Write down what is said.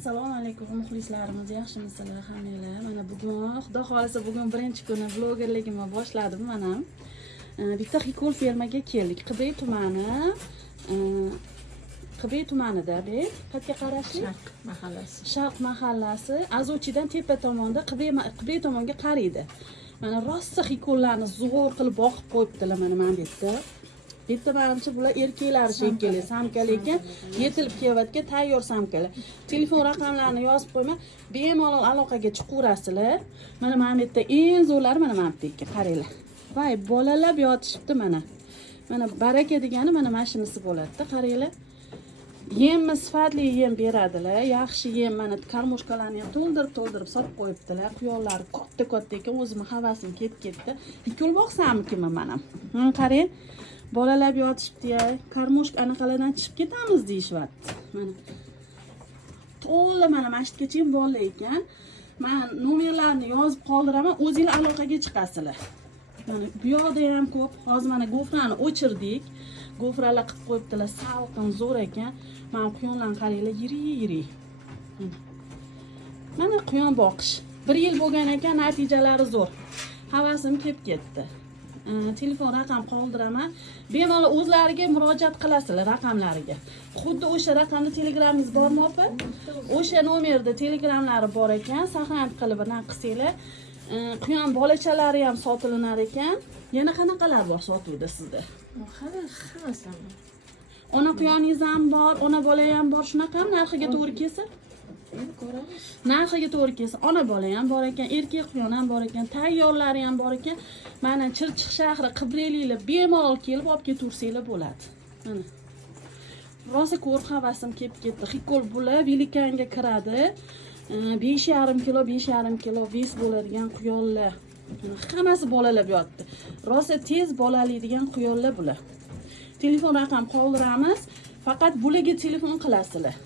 Assalomu alaykum muxlislarimiz, yaxshimisizlar hammanglar? Mana bugun Xudo xolisa bugun birinchi kuni blogerligimni boshladim mana. Bitta Xikol fermaga keldik. Qibray tumani. Qibray tumanida, qayerga qarashli? Sharq mahallasi. Sharq mahallasi, Azovchidan tepa tomonda Qibray tomonga qaraydi. Mana rosa xikollarni zo'r qilib boqib qo'yibdilar mana bu yerda. Bitta menimcha bular erkaklar shekilli, samkali ekan, yetilib kelayotgan tayyor samkalar. Telefon raqamlarini yozib qo'yma, bemalol aloqaga chiqaverasizlar. Mana bu yerda eng zo'rlari mana bu yerda qaranglar. Voy, bolalar yotishibdi mana. Mana baraka degani mana mashinasi bo'ladi-da, qaranglar. Yemni sifatli yem beradilar, yaxshi yem, mana karmoshkalarni ham to'ldirib sotib qo'yibdilar. Quyonlari katta ekan, o'zim havasim kelib ketdi. Xikol boqsammi mana? Qarang. Bolalar yotishibdi-ya, karmoshka anaqalardan chiqib ketamiz deyishyapti. Mana to'la mana masjidgacha ham bolalar ekan. Men nomerlarni yozib qoldiraman, o'zingizlar aloqaga chiqasizlar. Mana bu yoqda ham ko'p. Hozir mana gofrani o'chirdik. Gofralar qilib qo'yibdilar, salqin zo'r ekan. Mana quyonlarni qaranglar, yiri. Mana quyon boqish. 1 yil bo'lgan ekan, natijalari zo'r. Havasim kelib ketdi. Telefon raqam qoldiraman. Bemalol o'zlariga murojaat qilasizlar raqamlariga. Xuddi o'sha raqamda Telegramingiz bormi opa? O'sha nomerda Telegramlari bor ekan, saqlanib qilib naq qilsanglar, quyon bolachalari ham sotilinar ekan. Yana qanaqalar bor sotuvda sizda? Hammasi. Ona quyoningiz ham bor, ona bola ham bor, shunaqa narxiga to'g'ri kelsa? Ko'ramiz. Narxiga to'g'ri kelsa, ona bola ham bor ekan, erkak quyon ham bor ekan, tayyorlari ham bor ekan. Mana Chirchiq shahri Qibrayliklar bemalol kelib olib ketaversanglar bo'ladi. Mana. Rosa ko'rib havasim kelib ketdi. Xikol bular Velikanga kiradi. 5,5 kilo ves bo'ladigan quyonlar. Hammasi bolalar yotdi. Rosa tez bolalaydigan quyonlar bular. Telefon raqam qoldiramiz. Faqat bularga telefon qilasizlar.